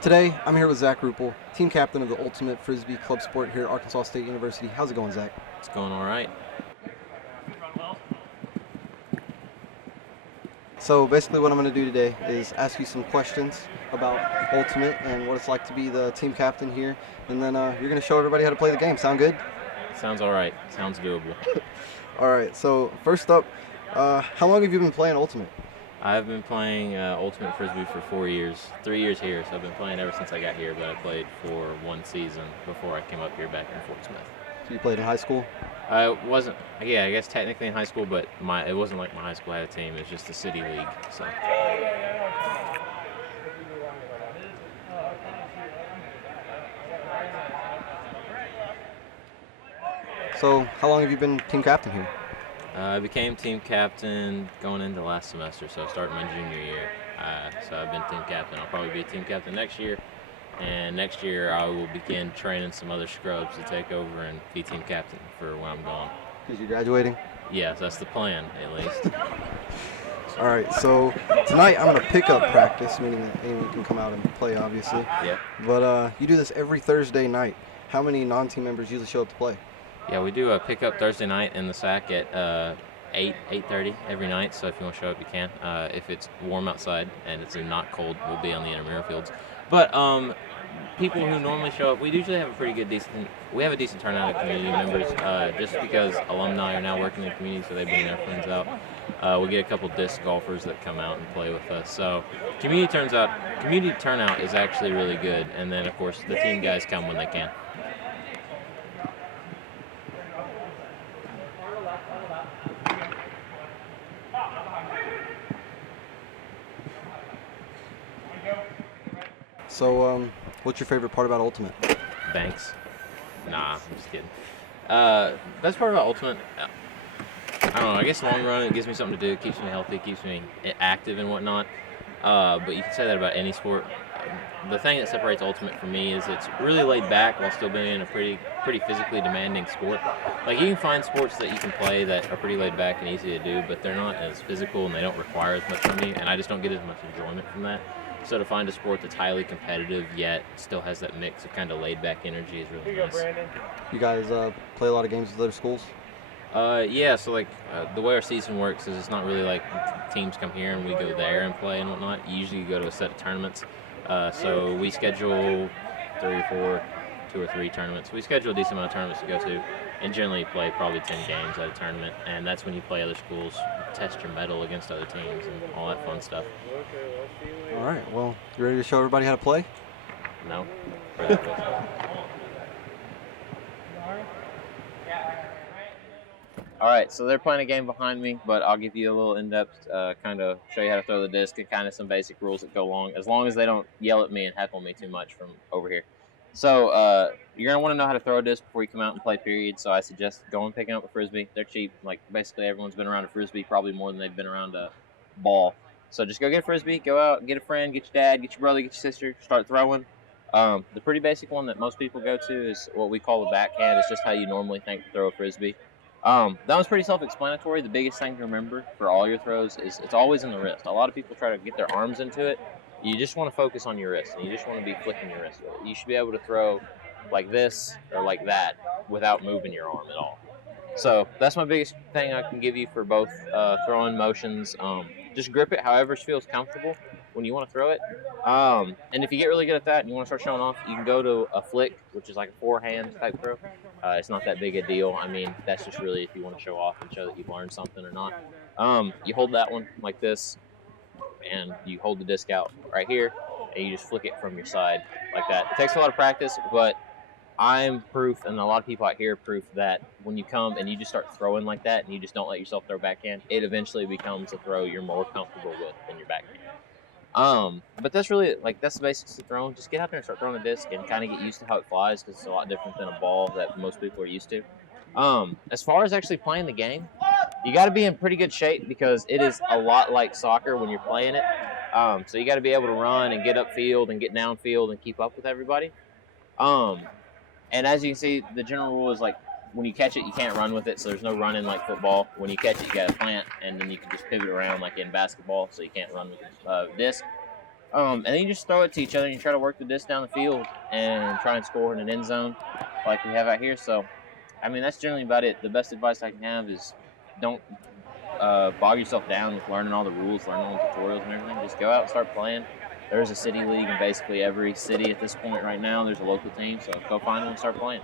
Today, I'm here with Zach Ruple, team captain of the Ultimate Frisbee Club Sport here at Arkansas State University. How's it going, Zach? It's going all right. So basically what I'm going to do today is ask you some questions about Ultimate and what it's like to be the team captain here. And then you're going to show everybody how to play the game. Sound good? Sounds all right. Sounds doable. All right, so first up, how long have you been playing Ultimate? I've been playing Ultimate Frisbee for 4 years, 3 years here, so I've been playing ever since I got here, but I played for one season before I came up here back in Fort Smith. So you played in high school? I wasn't, I guess technically in high school, but it wasn't like my high school had a team, it was just the city league, so. So how long have you been team captain here? I became team captain going into last semester, so starting my junior year. So I've been team captain. I'll probably be team captain next year, and next year I will begin training some other scrubs to take over and be team captain for when I'm gone. Because you're graduating? Yes, that's the plan, at least. All right, so tonight I'm going to pick up practice, meaning that anyone can come out and play, obviously. Yeah. But you do this every Thursday night. How many non-team members usually show up to play? Yeah, we do a pickup Thursday night in the SAC at 8:30 every night, so if you want to show up, you can. If it's warm outside and it's not cold, we'll be on the intramural fields. But people who normally show up, we usually have we have a decent turnout of community members, just because alumni are now working in the community, so they bring their friends out. We get a couple disc golfers that come out and play with us. So community turnout is actually really good, and then of course the team guys come when they can. So, what's your favorite part about Ultimate? Banks. Nah, I'm just kidding. Best part about Ultimate, I don't know, I guess long run it gives me something to do, it keeps me healthy, keeps me active and whatnot. But you can say that about any sport. The thing that separates Ultimate from me is it's really laid back while still being a pretty physically demanding sport. Like, you can find sports that you can play that are pretty laid back and easy to do, but they're not as physical and they don't require as much from you, and I just don't get as much enjoyment from that. So to find a sport that's highly competitive yet still has that mix of kind of laid-back energy is really nice. You guys play a lot of games with other schools? Yeah, so like the way our season works is it's not really like teams come here and we go there and play and whatnot. Usually you go to a set of tournaments. So we schedule 2 or 3 tournaments. We schedule a decent amount of tournaments to go to, and generally play probably 10 games at a tournament, and that's when you play other schools, test your mettle against other teams, and all that fun stuff. All right, well, you ready to show everybody how to play? No? All right, so they're playing a game behind me, but I'll give you a little in-depth kind of show you how to throw the disc and kind of some basic rules that go along, as long as they don't yell at me and heckle me too much from over here. So you're going to want to know how to throw a disc before you come out and play, period. So I suggest going and picking up a Frisbee. They're cheap. Like, basically everyone's been around a Frisbee probably more than they've been around a ball. So just go get a Frisbee, go out, get a friend, get your dad, get your brother, get your sister, start throwing. The pretty basic one that most people go to is what we call a backhand. It's just how you normally think to throw a Frisbee. That one's pretty self-explanatory. The biggest thing to remember for all your throws is it's always in the wrist. A lot of people try to get their arms into it. You just want to focus on your wrist, and you just want to be flicking your wrist with it. You should be able to throw like this or like that without moving your arm at all. So that's my biggest thing I can give you for both throwing motions. Just grip it however feels comfortable when you want to throw it. And if you get really good at that and you want to start showing off, you can go to a flick, which is like a forehand type throw. It's not that big a deal. I mean, that's just really if you want to show off and show that you've learned something or not. You hold that one like this, and you hold the disc out right here, and you just flick it from your side like that. It takes a lot of practice, but I'm proof, and a lot of people out here are proof, that when you come and you just start throwing like that and you just don't let yourself throw backhand, it eventually becomes a throw you're more comfortable with than your backhand. But that's really, like, that's the basics of throwing. Just get out there and start throwing a disc and kind of get used to how it flies, because it's a lot different than a ball that most people are used to. As far as actually playing the game, you got to be in pretty good shape, because it is a lot like soccer when you're playing it. So you got to be able to run and get upfield and get downfield and keep up with everybody. And as you can see, the general rule is, like, when you catch it, you can't run with it, so there's no running like football. When you catch it, you got to plant, and then you can just pivot around like in basketball, so you can't run with the disc. And then you just throw it to each other, and you try to work the disc down the field and try and score in an end zone like we have out here. So, I mean, that's generally about it. The best advice I can have is don't bog yourself down with learning all the rules, learning all the tutorials and everything. Just go out and start playing. There's a city league in basically every city at this point right now. There's a local team, so go find one and start playing.